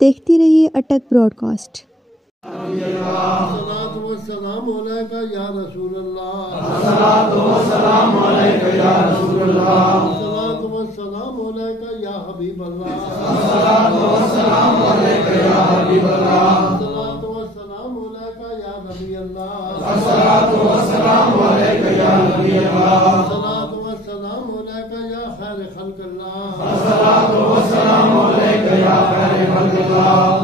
देखती रहिए अटक ब्रॉडकास्ट। अस्सलातु वस्सलामु अलैका या रसूलल्लाह। अस्सलातु वस्सलामु अलैका या रसूलल्लाह। अस्सलातु वस्सलामु अलैका या हबीबल्लाह। अस्सलातु वस्सलामु अलैका या हबीबल्लाह। अस्सलातु वस्सलामु अलैका या नबीयल्लाह। अस्सलातु वस्सलामु अलैका या नबीयल्लाह। अस्सलातु वस्सलामु अलैका या खैर खल्क़िल्लाह। अस्सलातु वस्सलामु अलैका या खैर खल्क़िल्लाह।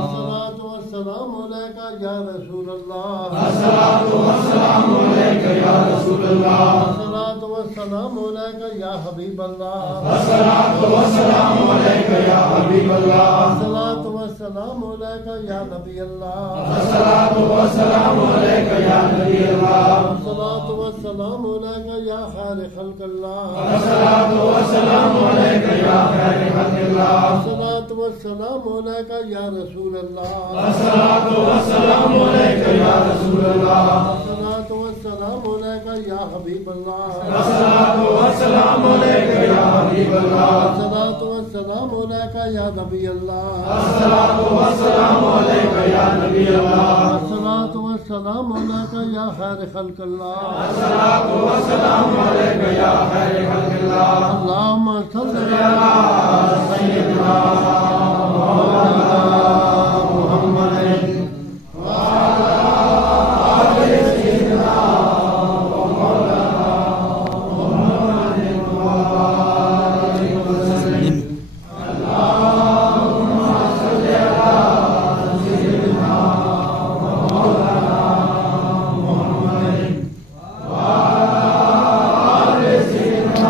अस्सलातु वस्सलामु अलैका या रसूलल्लाह। अस्सलातु वस्सलामु अलैका या रसूलल्लाह। अस्सलातु वस्सलामु अलैका या हबीबल्लाह। अस्सलातु वस्सलामु अलैका या हबीबल्लाह। अस्सलातु वस्सलामु अलैका या नबीयल्लाह। अस्सलातु वस्सलामु अलैका या नबीयल्लाह। अस्सलातु वस्सलामु अलैका या खैर खल्क़िल्लाह। अस्सलातु वस्सलामु अलैका या खैर खल्क़िल्लाह। अस्सलातु वस्सलामु अलैका या रसूलल्लाह। अस्सलातु वस्सलामु अलैका या रसूलल्लाह। अस्सलातु वस्सलामु अलैका या हबीबल्लाह। अस्सलातु वस्सलामु अलैका या हबीबल्लाह। अस्सलातु वस्सलामु अलैका या नबीयल्लाह। अस्सलातु वस्सलामु अलैका या नबीयल्लाह। अस्सलातु वस्सलामु अलैका या खैर खल्क़िल्लाह। अस्सलातु वस्सलामु अलैका या खैर खल्क़िल्लाह। अल्लाहुम्मा सल्लि अला सय्यिदिना मौलाना मुहम्मद व अला आलि सय्यिदिना मौलाना मुहम्मद व बारिक वसल्लिम। अल्लाहुम्मा सल्लि अला सय्यिदिना मौलाना मुहम्मद व अला आलि सय्यिदिना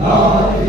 La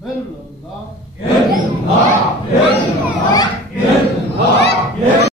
Verullah.